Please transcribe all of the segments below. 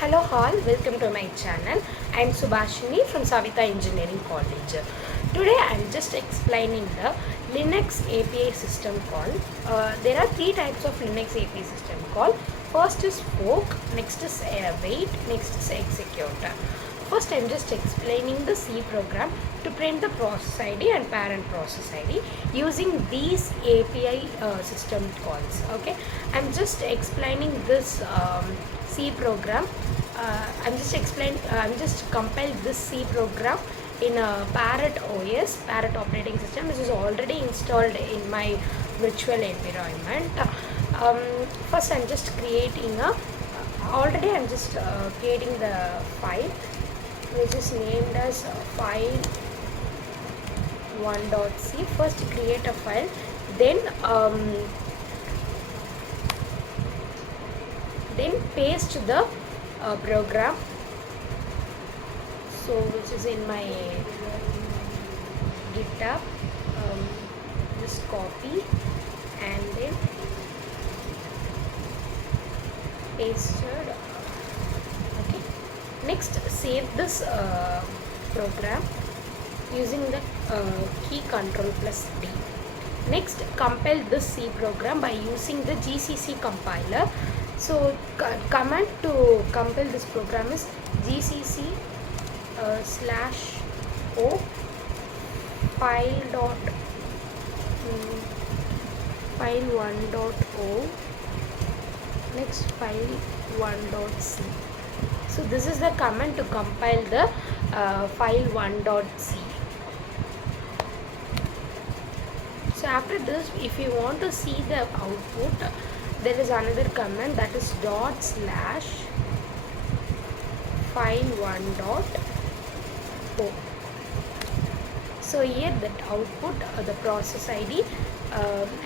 Hello all, welcome to my channel. I am Subhashini from Savita Engineering College. Today I am just explaining the Linux API system call. There are three types of Linux API system call. First is fork, next is wait, next is execute. First I am just explaining the C program to print the process ID and parent process ID using these API system calls. Okay, I am just explaining this C program. I'm just compile this C program in a Parrot OS, Parrot operating system, which is already installed in my virtual environment. First, I'm just creating creating the file, which is named as file 1.c. First, create a file, then paste the program, so which is in my GitHub. Just copy and then pasted. Okay, next save this program using the key control plus D. Next, compile this C program by using the GCC compiler. So command to compile this program is gcc /o file 1.o, next file 1.c. So this is the command to compile the file 1.c. So after this, if you want to see the output, there is another command, that is /file1.o. So here that output the process ID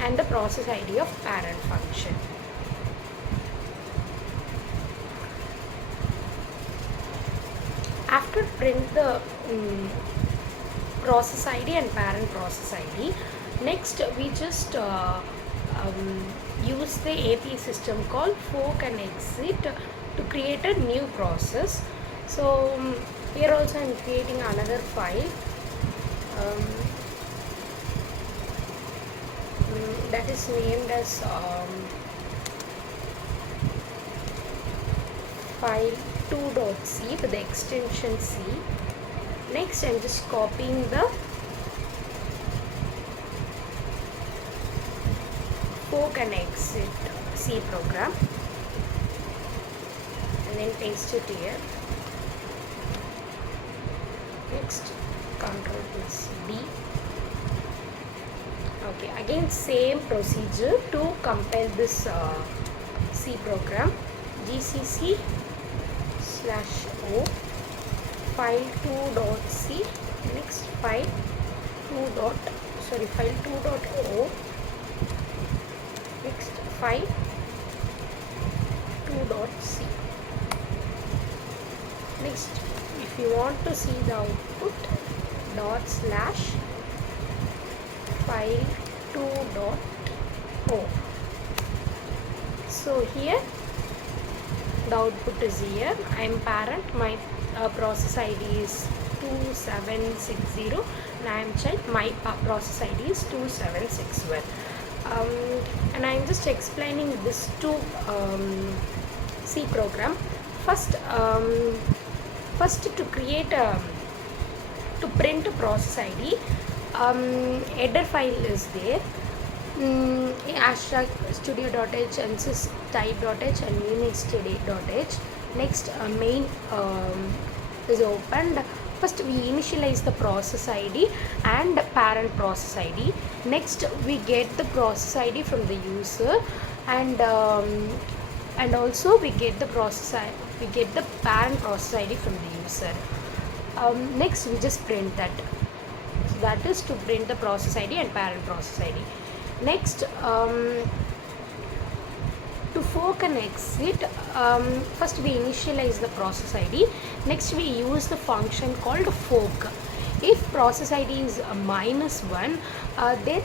and the process ID of parent function. After print the process ID and parent process ID, next we just use the API system called fork and exit to create a new process. So here also I am creating another file that is named as file 2.c with the extension C. Next I am just copying the fork and exit C program and then paste it here. Next, control plus D. Okay, again same procedure to compile this C program. gcc /o file 2.c, next file 2.o, next file 2.c. Next, if you want to see the output, /file 2.o. So here the output is here. I am parent, my process ID is 2760 and I am child, my process ID is 2761. And I am just explaining this to C program. First to create to print a process ID, header file is there, abstract studio.h and sys type.h and unit.h. Next main is opened. First we initialize the process ID and parent process ID. Next we get the process ID from the user and also we get the parent process ID from the user. Next we just print that. So that is to print the process ID and parent process ID. Next, to fork and exit, first we initialize the process ID. Next we use the function called fork. If process ID is -1, then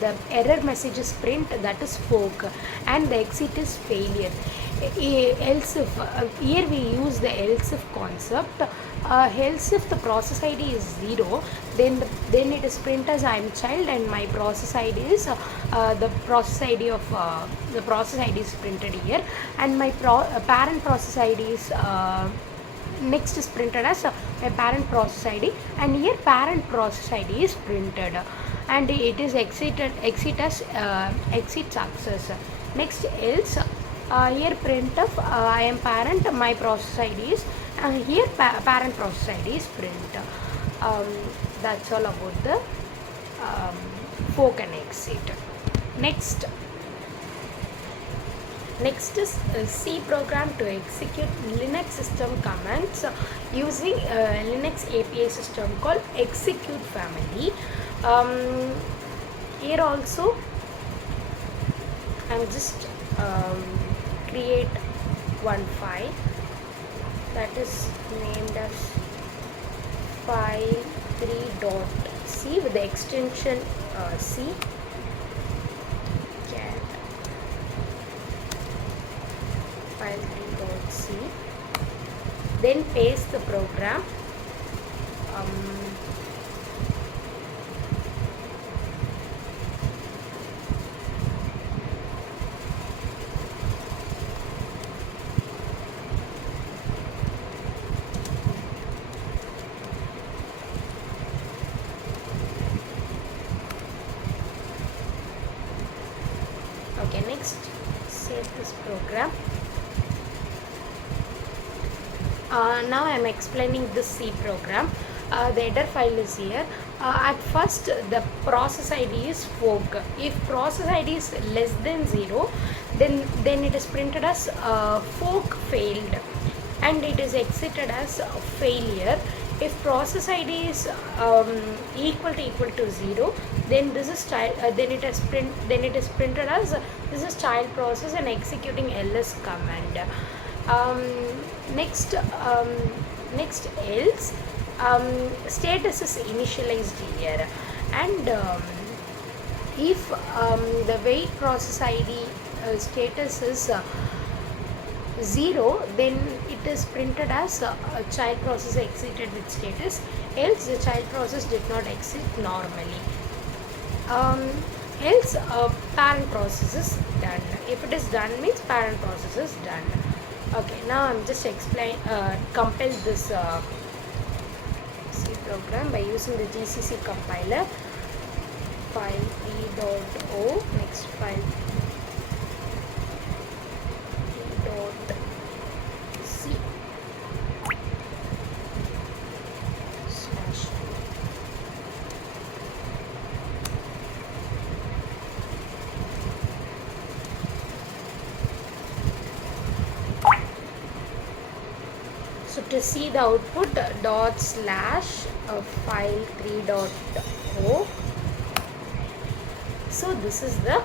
the error message is print, that is fork, and the exit is failure. Else if here we use the else if concept. Else if the process ID is 0, then it is print as I am child, and my process ID is the process ID of the process ID is printed here, and my parent process ID is next is printed as my parent process ID, and here parent process ID is printed, and it is exit as exit success. Next else, here printf I am parent, my process ID is here parent process ID is print. That's all about the fork and exit. Next is C program to execute Linux system commands using Linux API system called execute family. Here also I'm just create one file that is named as file3.c with the extension C. File3.c, then paste the program. Okay, next save this program. Now I am explaining this C program. The header file is here. At first the process ID is fork. If process ID is less than 0, then it is printed as fork failed, and it is exited as failure. If process ID is equal to 0, then this is child. Then it is printed as this is child process and executing ls command. Next else, status is initialized here, and if the wait process ID status is 0, then it is printed as child process exited with status, else the child process did not exit normally. Else parent process is done. If it is done means parent process is done. Okay, now I'm just compile this C program by using the GCC compiler. File3.o, next file c slash. So to see the output, dot slash file3.o. So this is the